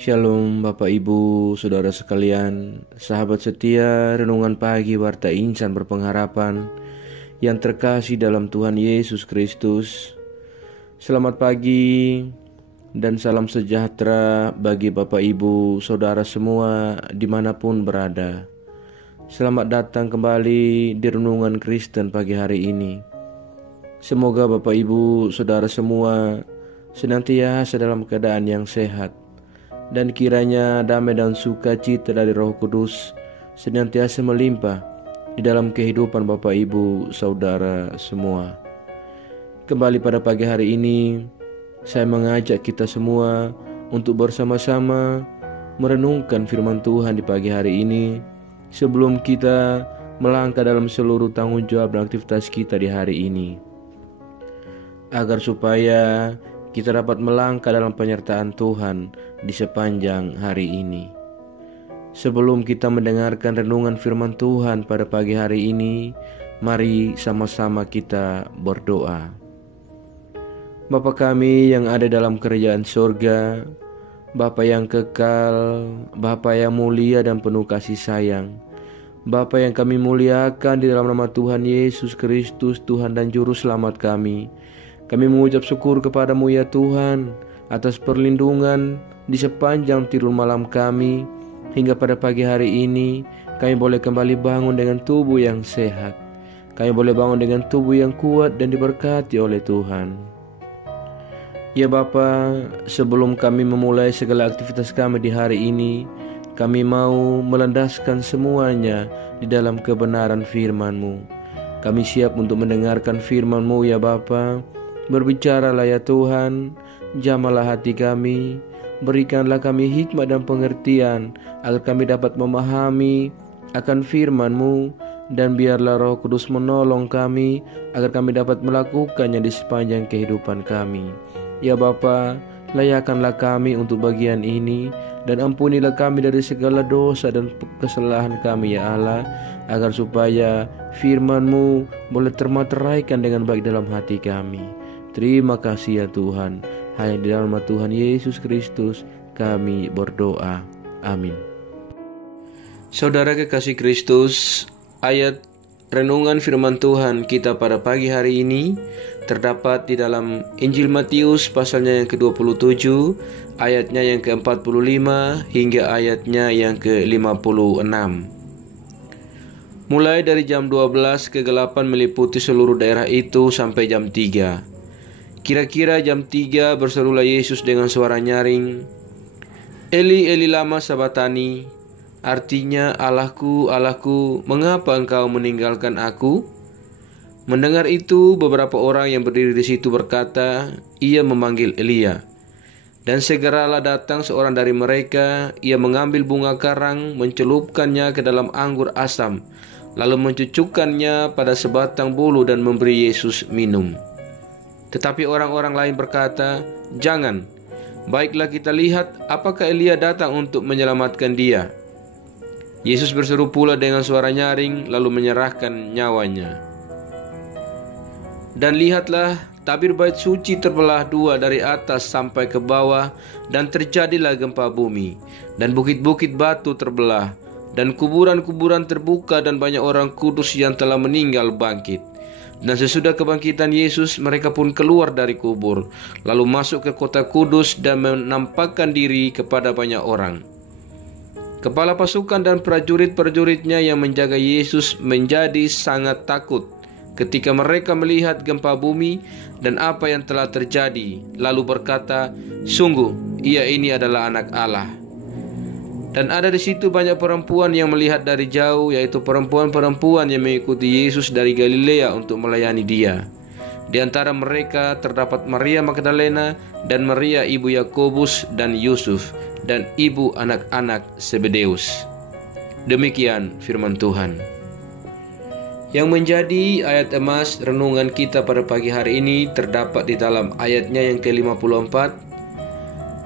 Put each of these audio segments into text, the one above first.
Shalom Bapak Ibu, Saudara sekalian, sahabat setia Renungan Pagi Warta Insan Berpengharapan yang terkasih dalam Tuhan Yesus Kristus. Selamat pagi dan salam sejahtera bagi Bapak Ibu, Saudara semua dimanapun berada. Selamat datang kembali di Renungan Kristen pagi hari ini. Semoga Bapak Ibu, Saudara semua senantiasa dalam keadaan yang sehat, dan kiranya damai dan sukacita dari Roh Kudus senantiasa melimpah di dalam kehidupan Bapak Ibu Saudara semua. Kembali pada pagi hari ini, saya mengajak kita semua untuk bersama-sama merenungkan firman Tuhan di pagi hari ini sebelum kita melangkah dalam seluruh tanggung jawab dan aktivitas kita di hari ini, agar supaya kita dapat melangkah dalam penyertaan Tuhan di sepanjang hari ini. Sebelum kita mendengarkan renungan firman Tuhan pada pagi hari ini, mari sama-sama kita berdoa. Bapa kami yang ada dalam kerajaan surga, Bapa yang kekal, Bapa yang mulia dan penuh kasih sayang, Bapa yang kami muliakan di dalam nama Tuhan Yesus Kristus, Tuhan dan Juru Selamat kami. Kami mengucap syukur kepadamu ya Tuhan atas perlindungan di sepanjang tidur malam kami, hingga pada pagi hari ini kami boleh kembali bangun dengan tubuh yang sehat. Kami boleh bangun dengan tubuh yang kuat dan diberkati oleh Tuhan. Ya Bapa, sebelum kami memulai segala aktivitas kami di hari ini, kami mau melandaskan semuanya di dalam kebenaran firman-Mu. Kami siap untuk mendengarkan firman-Mu ya Bapa. Berbicaralah ya Tuhan, jamahlah hati kami, berikanlah kami hikmat dan pengertian, agar kami dapat memahami akan firman-Mu, dan biarlah Roh Kudus menolong kami, agar kami dapat melakukannya di sepanjang kehidupan kami. Ya Bapa, layakkanlah kami untuk bagian ini, dan ampunilah kami dari segala dosa dan kesalahan kami ya Allah, agar supaya firman-Mu boleh termateraikan dengan baik dalam hati kami. Terima kasih ya Tuhan. Hanya di dalam nama Tuhan Yesus Kristus kami berdoa. Amin. Saudara kekasih Kristus, ayat renungan firman Tuhan kita pada pagi hari ini terdapat di dalam Injil Matius pasalnya yang ke-27, ayatnya yang ke-45 hingga ayatnya yang ke-56. Mulai dari jam 12 kegelapan meliputi seluruh daerah itu sampai jam 3. Kira-kira jam 3 berserulah Yesus dengan suara nyaring, Eli, Eli lama sabatani, artinya Allahku, Allahku, mengapa engkau meninggalkan aku? Mendengar itu, beberapa orang yang berdiri di situ berkata, ia memanggil Elia. Dan segeralah datang seorang dari mereka, ia mengambil bunga karang, mencelupkannya ke dalam anggur asam, lalu mencucukkannya pada sebatang bulu dan memberi Yesus minum. Tetapi orang-orang lain berkata, jangan, baiklah kita lihat apakah Elia datang untuk menyelamatkan dia. Yesus berseru pula dengan suara nyaring, lalu menyerahkan nyawanya. Dan lihatlah, tabir bait suci terbelah dua dari atas sampai ke bawah, dan terjadilah gempa bumi, dan bukit-bukit batu terbelah, dan kuburan-kuburan terbuka, dan banyak orang kudus yang telah meninggal bangkit. Dan sesudah kebangkitan Yesus, mereka pun keluar dari kubur, lalu masuk ke kota kudus dan menampakkan diri kepada banyak orang. Kepala pasukan dan prajurit-prajuritnya yang menjaga Yesus menjadi sangat takut ketika mereka melihat gempa bumi dan apa yang telah terjadi, lalu berkata, sungguh, ia ini adalah Anak Allah. Dan ada di situ banyak perempuan yang melihat dari jauh, yaitu perempuan-perempuan yang mengikuti Yesus dari Galilea untuk melayani dia. Di antara mereka terdapat Maria Magdalena dan Maria ibu Yakobus dan Yusuf dan ibu anak-anak Zebedeus. Demikian firman Tuhan. Yang menjadi ayat emas renungan kita pada pagi hari ini terdapat di dalam ayatnya yang ke-54.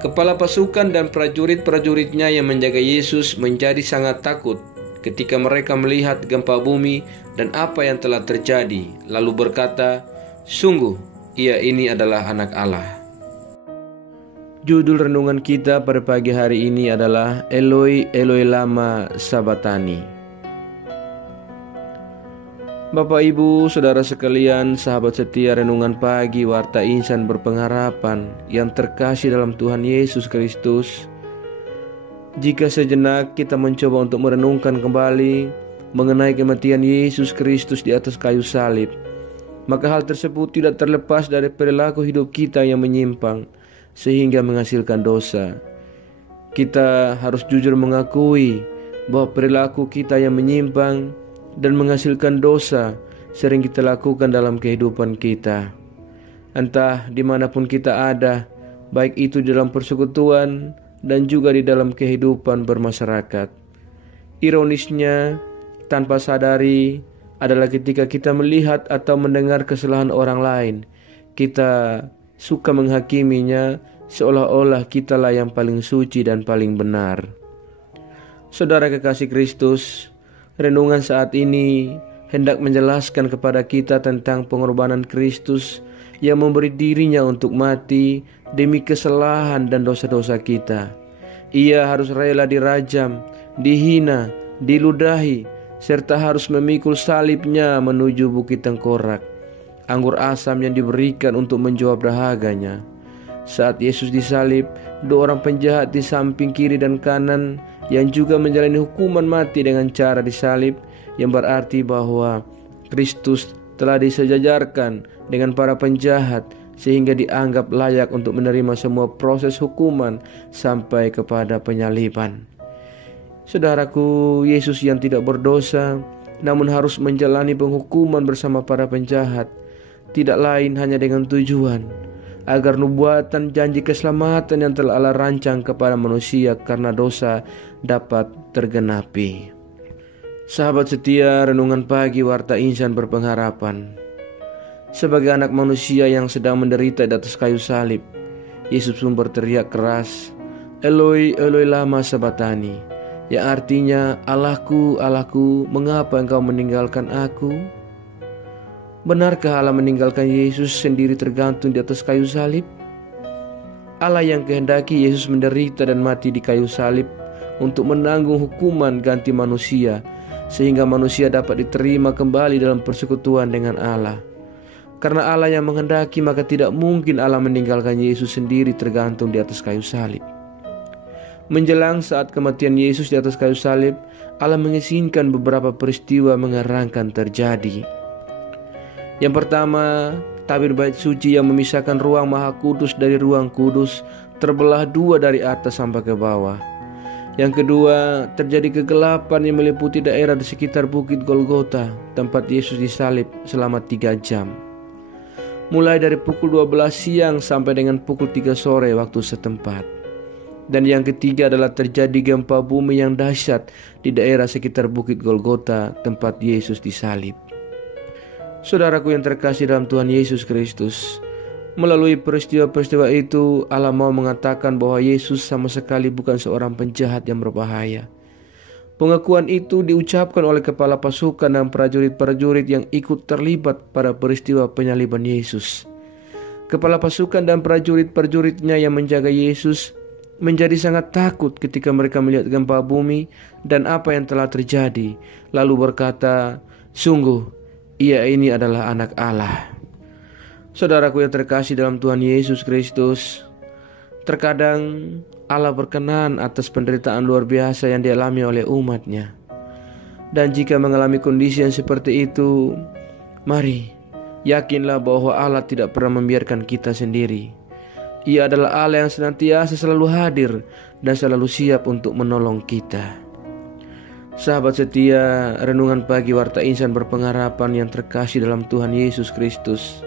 Kepala pasukan dan prajurit-prajuritnya yang menjaga Yesus menjadi sangat takut ketika mereka melihat gempa bumi dan apa yang telah terjadi, lalu berkata, sungguh, ia ini adalah Anak Allah. Judul renungan kita pada pagi hari ini adalah Eloi, Eloi lama sabachthani. Bapak, Ibu, Saudara sekalian, sahabat setia renungan pagi Warta Insan Berpengharapan yang terkasih dalam Tuhan Yesus Kristus. Jika sejenak kita mencoba untuk merenungkan kembali mengenai kematian Yesus Kristus di atas kayu salib, maka hal tersebut tidak terlepas dari perilaku hidup kita yang menyimpang sehingga menghasilkan dosa. Kita harus jujur mengakui bahwa perilaku kita yang menyimpang dan menghasilkan dosa sering kita lakukan dalam kehidupan kita. Entah dimanapun kita ada, baik itu dalam persekutuan dan juga di dalam kehidupan bermasyarakat. Ironisnya, tanpa sadari adalah ketika kita melihat atau mendengar kesalahan orang lain, kita suka menghakiminya seolah-olah kitalah yang paling suci dan paling benar. Saudara kekasih Kristus, renungan saat ini hendak menjelaskan kepada kita tentang pengorbanan Kristus yang memberi dirinya untuk mati demi kesalahan dan dosa-dosa kita. Ia harus rela dirajam, dihina, diludahi, serta harus memikul salibnya menuju Bukit Tengkorak, anggur asam yang diberikan untuk menjawab dahaganya. Saat Yesus disalib, dua orang penjahat di samping kiri dan kanan yang juga menjalani hukuman mati dengan cara disalib, yang berarti bahwa Kristus telah disejajarkan dengan para penjahat sehingga dianggap layak untuk menerima semua proses hukuman sampai kepada penyaliban. Saudaraku, Yesus yang tidak berdosa namun harus menjalani penghukuman bersama para penjahat, tidak lain hanya dengan tujuan agar nubuatan janji keselamatan yang telah Allah rancang kepada manusia karena dosa dapat tergenapi. Sahabat setia renungan pagi Warta Insan Berpengharapan, sebagai anak manusia yang sedang menderita di atas kayu salib, Yesus pun berteriak keras, Eloi, Eloi lama sabachthani, yang artinya, Allahku, Allahku, mengapa engkau meninggalkan aku? Benarkah Allah meninggalkan Yesus sendiri tergantung di atas kayu salib? Allah yang kehendaki Yesus menderita dan mati di kayu salib untuk menanggung hukuman ganti manusia, sehingga manusia dapat diterima kembali dalam persekutuan dengan Allah. Karena Allah yang menghendaki, maka tidak mungkin Allah meninggalkan Yesus sendiri tergantung di atas kayu salib. Menjelang saat kematian Yesus di atas kayu salib, Allah mengizinkan beberapa peristiwa mengerangkan terjadi. Yang pertama, tabir bait suci yang memisahkan ruang Maha Kudus dari ruang kudus terbelah dua dari atas sampai ke bawah. Yang kedua, terjadi kegelapan yang meliputi daerah di sekitar Bukit Golgota, tempat Yesus disalib selama 3 jam. Mulai dari pukul 12 siang sampai dengan pukul 3 sore waktu setempat. Dan yang ketiga adalah terjadi gempa bumi yang dahsyat di daerah sekitar Bukit Golgota, tempat Yesus disalib. Saudaraku yang terkasih dalam Tuhan Yesus Kristus, melalui peristiwa-peristiwa itu Allah mau mengatakan bahwa Yesus sama sekali bukan seorang penjahat yang berbahaya. Pengakuan itu diucapkan oleh kepala pasukan dan prajurit-prajurit yang ikut terlibat pada peristiwa penyaliban Yesus. Kepala pasukan dan prajurit-prajuritnya yang menjaga Yesus menjadi sangat takut ketika mereka melihat gempa bumi dan apa yang telah terjadi, lalu berkata, sungguh Ia ini adalah anak Allah. Saudaraku yang terkasih dalam Tuhan Yesus Kristus, terkadang Allah berkenan atas penderitaan luar biasa yang dialami oleh umat-Nya. Dan jika mengalami kondisi yang seperti itu, mari yakinlah bahwa Allah tidak pernah membiarkan kita sendiri. Ia adalah Allah yang senantiasa selalu hadir dan selalu siap untuk menolong kita. Sahabat setia, renungan pagi Warta Insan Berpengharapan yang terkasih dalam Tuhan Yesus Kristus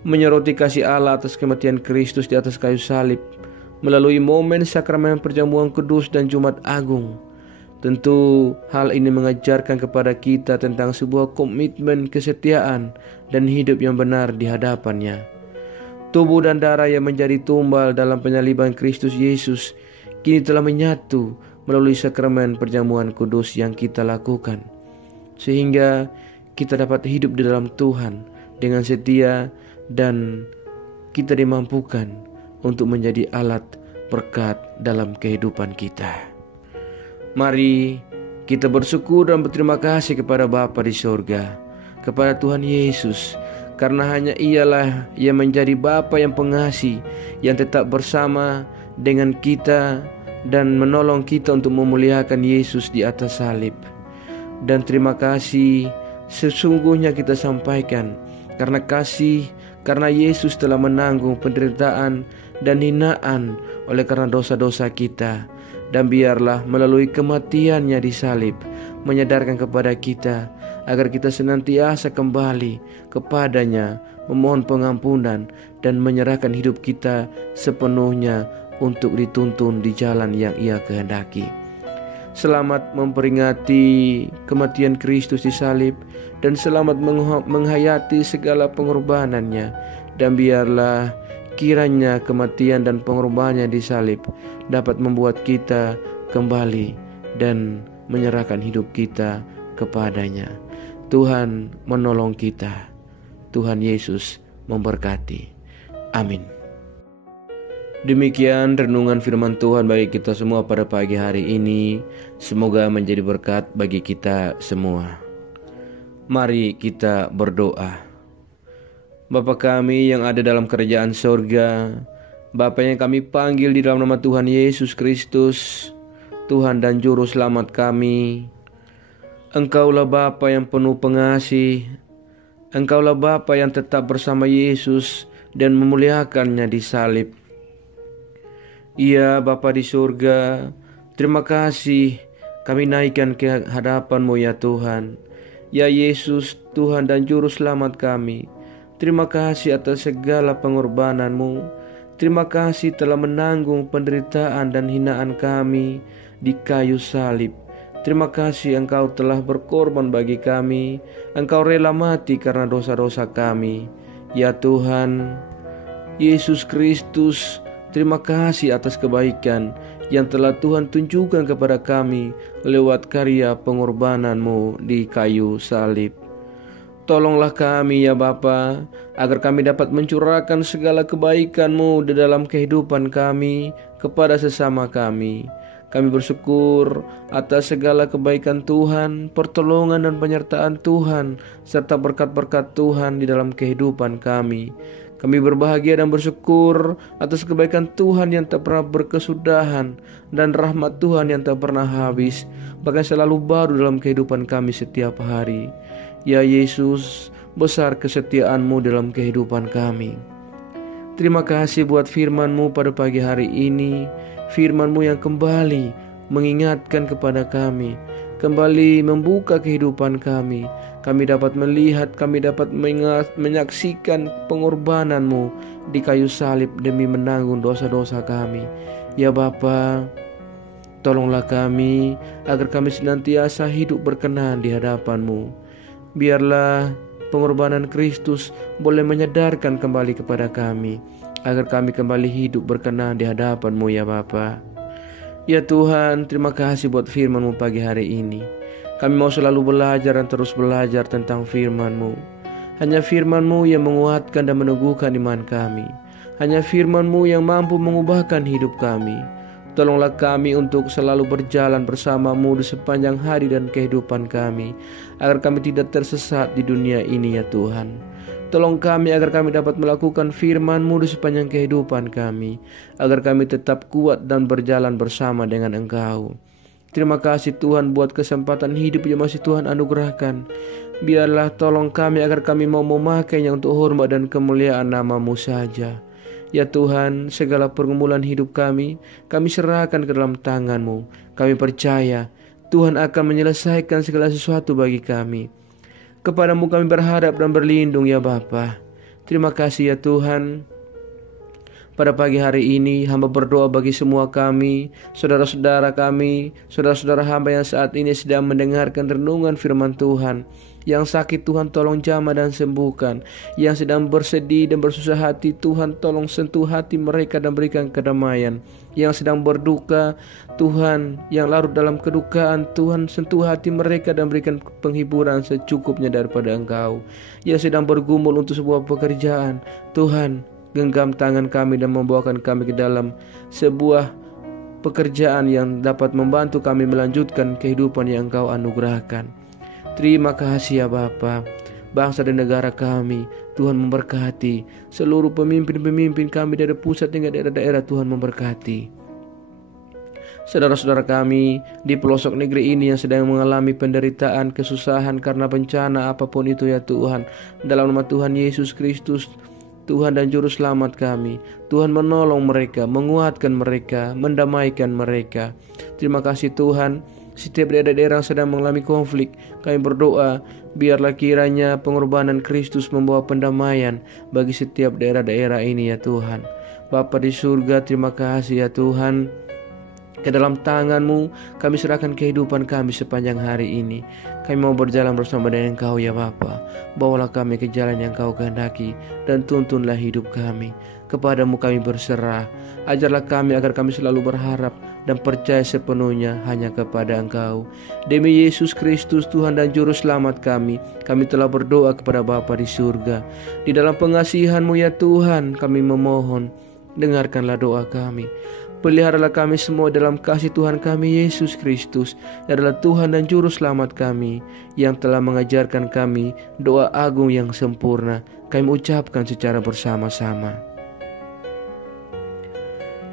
menyoroti kasih Allah atas kematian Kristus di atas kayu salib melalui momen sakramen perjamuan kudus dan Jumat Agung. Tentu hal ini mengajarkan kepada kita tentang sebuah komitmen kesetiaan dan hidup yang benar di hadapan-Nya. Tubuh dan darah yang menjadi tumbal dalam penyaliban Kristus Yesus kini telah menyatu melalui sakramen perjamuan kudus yang kita lakukan, sehingga kita dapat hidup di dalam Tuhan dengan setia dan kita dimampukan untuk menjadi alat berkat dalam kehidupan kita. Mari kita bersyukur dan berterima kasih kepada Bapa di sorga, kepada Tuhan Yesus, karena hanya Ialah yang menjadi Bapa yang pengasih, yang tetap bersama dengan kita dan menolong kita untuk memuliakan Yesus di atas salib. Dan terima kasih sesungguhnya kita sampaikan karena kasih, karena Yesus telah menanggung penderitaan dan hinaan oleh karena dosa-dosa kita. Dan biarlah melalui kematiannya di salib menyadarkan kepada kita agar kita senantiasa kembali kepadanya, memohon pengampunan dan menyerahkan hidup kita sepenuhnya untuk dituntun di jalan yang Ia kehendaki. Selamat memperingati kematian Kristus di salib dan selamat menghayati segala pengorbanannya. Dan biarlah kiranya kematian dan pengorbanannya di salib dapat membuat kita kembali dan menyerahkan hidup kita kepadanya. Tuhan menolong kita. Tuhan Yesus memberkati. Amin. Demikian renungan firman Tuhan bagi kita semua pada pagi hari ini. Semoga menjadi berkat bagi kita semua. Mari kita berdoa. Bapa kami yang ada dalam kerajaan sorga, Bapa yang kami panggil di dalam nama Tuhan Yesus Kristus, Tuhan dan Juru Selamat kami. Engkaulah Bapa yang penuh pengasih. Engkaulah Bapa yang tetap bersama Yesus dan memuliakannya di salib. Ya Bapa di surga, terima kasih kami naikkan ke hadapan-Mu ya Tuhan. Ya Yesus, Tuhan dan Juru Selamat kami, terima kasih atas segala pengorbanan-Mu. Terima kasih telah menanggung penderitaan dan hinaan kami di kayu salib. Terima kasih Engkau telah berkorban bagi kami. Engkau rela mati karena dosa-dosa kami. Ya Tuhan, Yesus Kristus, terima kasih atas kebaikan yang telah Tuhan tunjukkan kepada kami lewat karya pengorbanan-Mu di kayu salib. Tolonglah kami ya Bapa, agar kami dapat mencurahkan segala kebaikan-Mu di dalam kehidupan kami kepada sesama kami. Kami bersyukur atas segala kebaikan Tuhan, pertolongan dan penyertaan Tuhan, serta berkat-berkat Tuhan di dalam kehidupan kami. Kami berbahagia dan bersyukur atas kebaikan Tuhan yang tak pernah berkesudahan dan rahmat Tuhan yang tak pernah habis, bahkan selalu baru dalam kehidupan kami setiap hari. Ya Yesus, besar kesetiaan-Mu dalam kehidupan kami. Terima kasih buat firman-Mu pada pagi hari ini, firman-Mu yang kembali mengingatkan kepada kami, kembali membuka kehidupan kami. Kami dapat melihat, kami dapat menyaksikan pengorbanan-Mu di kayu salib demi menanggung dosa-dosa kami. Ya Bapa, tolonglah kami agar kami senantiasa hidup berkenan di hadapan-Mu. Biarlah pengorbanan Kristus boleh menyadarkan kembali kepada kami, agar kami kembali hidup berkenan di hadapan-Mu ya Bapa. Ya Tuhan, terima kasih buat firman-Mu pagi hari ini. Kami mau selalu belajar dan terus belajar tentang firman-Mu. Hanya firman-Mu yang menguatkan dan meneguhkan iman kami. Hanya firman-Mu yang mampu mengubahkan hidup kami. Tolonglah kami untuk selalu berjalan bersama-Mu di sepanjang hari dan kehidupan kami, agar kami tidak tersesat di dunia ini ya Tuhan. Tolong kami agar kami dapat melakukan firman-Mu di sepanjang kehidupan kami, agar kami tetap kuat dan berjalan bersama dengan Engkau. Terima kasih Tuhan buat kesempatan hidup yang masih Tuhan anugerahkan. Biarlah tolong kami agar kami mau memakainya untuk hormat dan kemuliaan nama-Mu saja. Ya Tuhan, segala pergumulan hidup kami serahkan ke dalam tangan-Mu. Kami percaya Tuhan akan menyelesaikan segala sesuatu bagi kami. Kepadamu kami berharap dan berlindung ya Bapa. Terima kasih ya Tuhan. Pada pagi hari ini hamba berdoa bagi semua kami, saudara-saudara kami, saudara-saudara hamba yang saat ini sedang mendengarkan renungan firman Tuhan. Yang sakit Tuhan tolong jamah dan sembuhkan. Yang sedang bersedih dan bersusah hati Tuhan tolong sentuh hati mereka dan berikan kedamaian. Yang sedang berduka Tuhan, yang larut dalam kedukaan Tuhan sentuh hati mereka dan berikan penghiburan secukupnya daripada Engkau. Yang sedang bergumul untuk sebuah pekerjaan Tuhan, genggam tangan kami dan membawakan kami ke dalam sebuah pekerjaan yang dapat membantu kami melanjutkan kehidupan yang Engkau anugerahkan. Terima kasih ya Bapa. Bangsa dan negara kami, Tuhan memberkati. Seluruh pemimpin-pemimpin kami dari pusat hingga daerah-daerah, Tuhan memberkati. Saudara-saudara kami di pelosok negeri ini yang sedang mengalami penderitaan, kesusahan karena bencana apapun itu ya Tuhan, dalam nama Tuhan Yesus Kristus, Tuhan dan Juru Selamat kami, Tuhan menolong mereka, menguatkan mereka, mendamaikan mereka. Terima kasih Tuhan. Setiap daerah-daerah sedang mengalami konflik, kami berdoa, biarlah kiranya pengorbanan Kristus membawa pendamaian bagi setiap daerah-daerah ini ya Tuhan. Bapa di surga, terima kasih ya Tuhan. Ke dalam tangan-Mu kami serahkan kehidupan kami sepanjang hari ini. Kami mau berjalan bersama dengan Engkau ya Bapa. Bawalah kami ke jalan yang Engkau kehendaki dan tuntunlah hidup kami. Kepadamu kami berserah. Ajarlah kami agar kami selalu berharap dan percaya sepenuhnya hanya kepada Engkau. Demi Yesus Kristus Tuhan dan Juru Selamat kami telah berdoa kepada Bapa di surga. Di dalam pengasihan-Mu ya Tuhan kami memohon, dengarkanlah doa kami. Peliharalah kami semua dalam kasih Tuhan kami Yesus Kristus, yang adalah Tuhan dan Juru Selamat kami, yang telah mengajarkan kami doa agung yang sempurna. Kami ucapkan secara bersama-sama.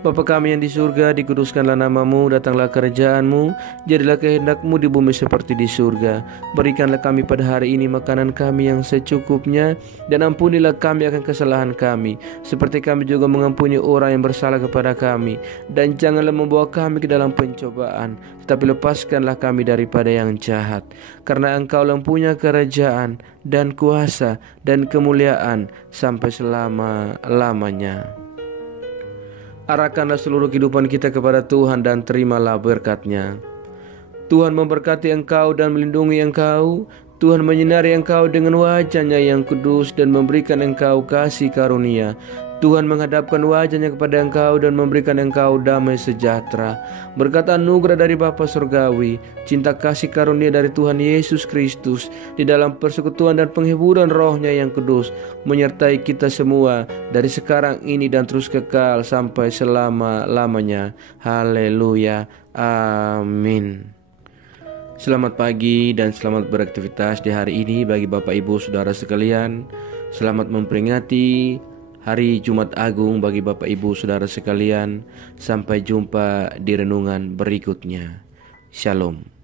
Bapa kami yang di surga, dikuduskanlah nama-Mu, datanglah kerajaan-Mu, jadilah kehendak-Mu di bumi seperti di surga. Berikanlah kami pada hari ini makanan kami yang secukupnya, dan ampunilah kami akan kesalahan kami, seperti kami juga mengampuni orang yang bersalah kepada kami. Dan janganlah membawa kami ke dalam pencobaan, tetapi lepaskanlah kami daripada yang jahat. Karena Engkau-lah yang punya kerajaan, dan kuasa, dan kemuliaan, sampai selama-lamanya. Arahkanlah seluruh kehidupan kita kepada Tuhan dan terimalah berkat-Nya. Tuhan memberkati engkau dan melindungi engkau. Tuhan menyinari engkau dengan wajah-Nya yang kudus dan memberikan engkau kasih karunia. Tuhan menghadapkan wajah-Nya kepada engkau dan memberikan engkau damai sejahtera. Berkat anugerah dari Bapa Surgawi, cinta kasih karunia dari Tuhan Yesus Kristus, di dalam persekutuan dan penghiburan Roh-Nya yang kudus, menyertai kita semua dari sekarang ini dan terus kekal sampai selama-lamanya. Haleluya. Amin. Selamat pagi dan selamat beraktivitas di hari ini bagi Bapak Ibu Saudara sekalian. Selamat memperingati Hari Jumat Agung bagi Bapak Ibu Saudara sekalian. Sampai jumpa di renungan berikutnya. Shalom.